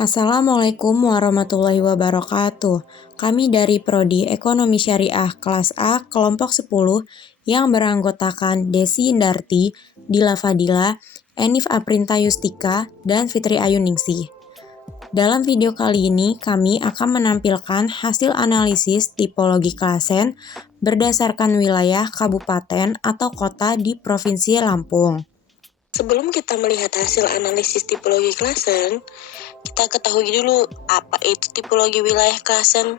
Assalamualaikum warahmatullahi wabarakatuh. Kami dari Prodi Ekonomi Syariah kelas A kelompok 10 yang beranggotakan Desi Indarti, Dila Fadila, Enif Aprinta Yustika, dan Fitri Ayuningsih. Dalam video kali ini, kami akan menampilkan hasil analisis tipologi klasen berdasarkan wilayah kabupaten atau kota di Provinsi Lampung. Sebelum kita melihat hasil analisis tipologi klasen, kita ketahui dulu apa itu tipologi wilayah klasen.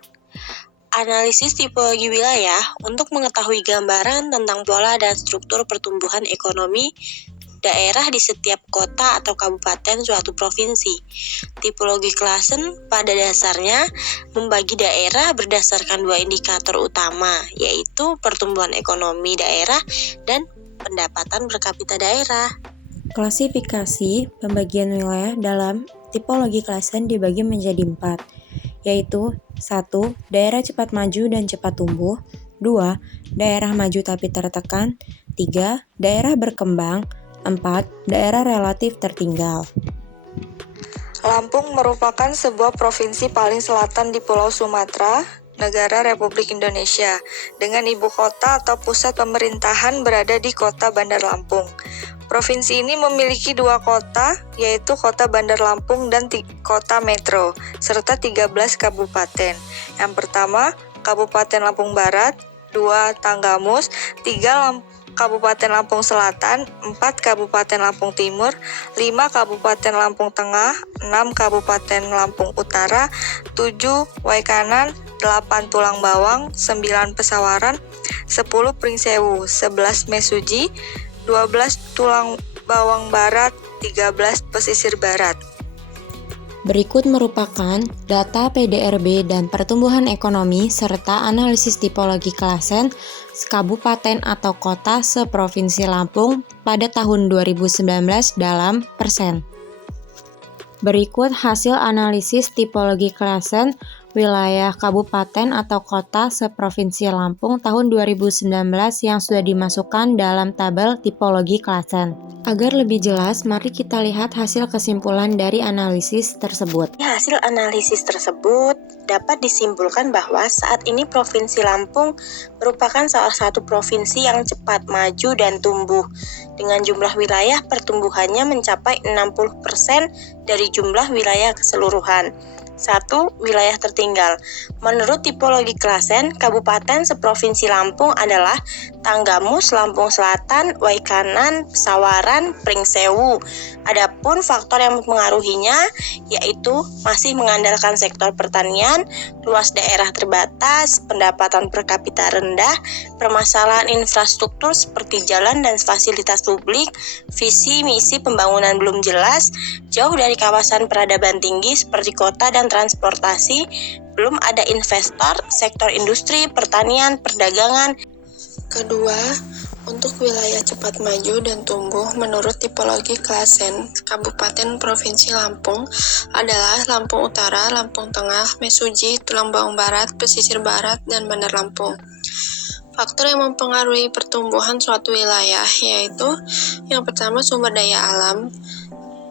Analisis tipologi wilayah untuk mengetahui gambaran tentang pola dan struktur pertumbuhan ekonomi daerah di setiap kota atau kabupaten suatu provinsi. Tipologi klasen pada dasarnya membagi daerah berdasarkan dua indikator utama, yaitu pertumbuhan ekonomi daerah dan pendapatan per kapita daerah. Klasifikasi pembagian wilayah dalam tipologi klasen dibagi menjadi 4, yaitu 1. Daerah cepat maju dan cepat tumbuh. 2. Daerah maju tapi tertekan. 3. Daerah berkembang. 4. Daerah relatif tertinggal. Lampung merupakan sebuah provinsi paling selatan di Pulau Sumatera, negara Republik Indonesia, dengan ibu kota atau pusat pemerintahan berada di kota Bandar Lampung. Provinsi ini memiliki 2 kota, yaitu Kota Bandar Lampung dan Kota Metro, serta 13 kabupaten. Yang pertama, Kabupaten Lampung Barat, 2 Tanggamus, 3 Kabupaten Lampung Selatan, 4 Kabupaten Lampung Timur, 5 Kabupaten Lampung Tengah, 6 Kabupaten Lampung Utara, 7 Waikanan, 8 Tulang Bawang, 9 Pesawaran, 10 Pringsewu, 11 Mesuji, 12 Tulang Bawang Barat, 13 Pesisir Barat. Berikut merupakan data PDRB dan pertumbuhan ekonomi serta analisis tipologi klasen kabupaten atau kota seprovinsi Lampung pada tahun 2019 dalam persen. Berikut hasil analisis tipologi klasen wilayah kabupaten atau kota seprovinsi Lampung tahun 2019 yang sudah dimasukkan dalam tabel tipologi klasen. Agar lebih jelas, mari kita lihat hasil kesimpulan dari analisis tersebut. Hasil analisis tersebut dapat disimpulkan bahwa saat ini Provinsi Lampung merupakan salah satu provinsi yang cepat maju dan tumbuh, dengan jumlah wilayah pertumbuhannya mencapai 60% dari jumlah wilayah keseluruhan. 1. Wilayah tertinggal. Menurut tipologi klasen, kabupaten seprovinsi Lampung adalah Tanggamus, Lampung Selatan, Waikanan, Pesawaran, Pringsewu. Adapun faktor yang mempengaruhinya yaitu masih mengandalkan sektor pertanian, luas daerah terbatas, pendapatan per kapita rendah, permasalahan infrastruktur seperti jalan dan fasilitas publik, visi misi pembangunan belum jelas, jauh dari kawasan peradaban tinggi seperti kota dan transportasi, belum ada investor, sektor industri, pertanian, perdagangan. Kedua, untuk wilayah cepat maju dan tumbuh menurut tipologi klasen Kabupaten Provinsi Lampung adalah Lampung Utara, Lampung Tengah, Mesuji, Tulang Bawang Barat, Pesisir Barat, dan Bandar Lampung. Faktor yang mempengaruhi pertumbuhan suatu wilayah yaitu yang pertama sumber daya alam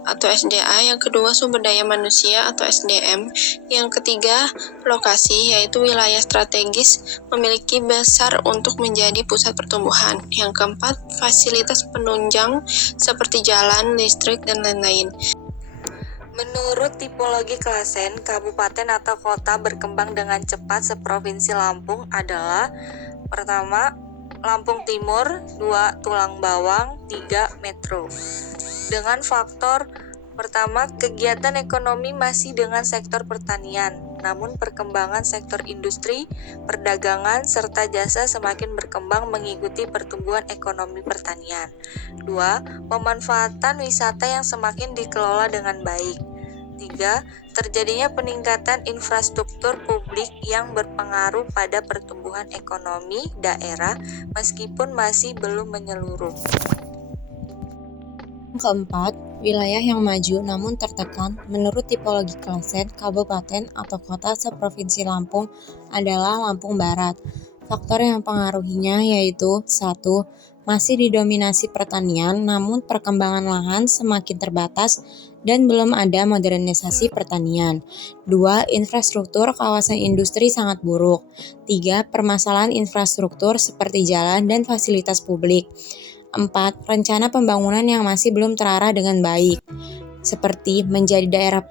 atau SDA, yang kedua sumber daya manusia atau SDM, yang ketiga lokasi yaitu wilayah strategis memiliki besar untuk menjadi pusat pertumbuhan, yang keempat fasilitas penunjang seperti jalan, listrik, dan lain-lain. Menurut tipologi klasen, kabupaten atau kota berkembang dengan cepat seprovinsi Lampung adalah pertama Lampung Timur, 2 Tulang Bawang, 3 Metro. Dengan faktor pertama, kegiatan ekonomi masih dengan sektor pertanian, namun perkembangan sektor industri, perdagangan, serta jasa semakin berkembang mengikuti pertumbuhan ekonomi pertanian. 2. Pemanfaatan wisata yang semakin dikelola dengan baik. 3. Terjadinya peningkatan infrastruktur publik yang berpengaruh pada pertumbuhan ekonomi daerah meskipun masih belum menyeluruh. Keempat, wilayah yang maju namun tertekan menurut tipologi klasen kabupaten atau kota seprovinsi Lampung adalah Lampung Barat. Faktor yang mempengaruhinya yaitu 1. Masih didominasi pertanian namun perkembangan lahan semakin terbatas dan belum ada modernisasi pertanian. 2. Infrastruktur kawasan industri sangat buruk. 3. Permasalahan infrastruktur seperti jalan dan fasilitas publik. 4. Rencana pembangunan yang masih belum terarah dengan baik, seperti menjadi daerah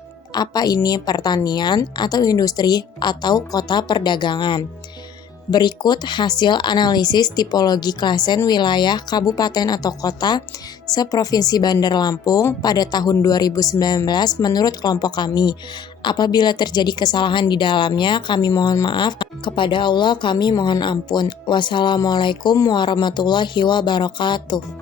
pertanian atau industri atau kota perdagangan. Berikut hasil analisis tipologi klasen wilayah kabupaten atau kota seprovinsi Bandar Lampung pada tahun 2019 menurut kelompok kami. Apabila terjadi kesalahan di dalamnya, kami mohon maaf. Kepada Allah kami mohon ampun. Wassalamualaikum warahmatullahi wabarakatuh.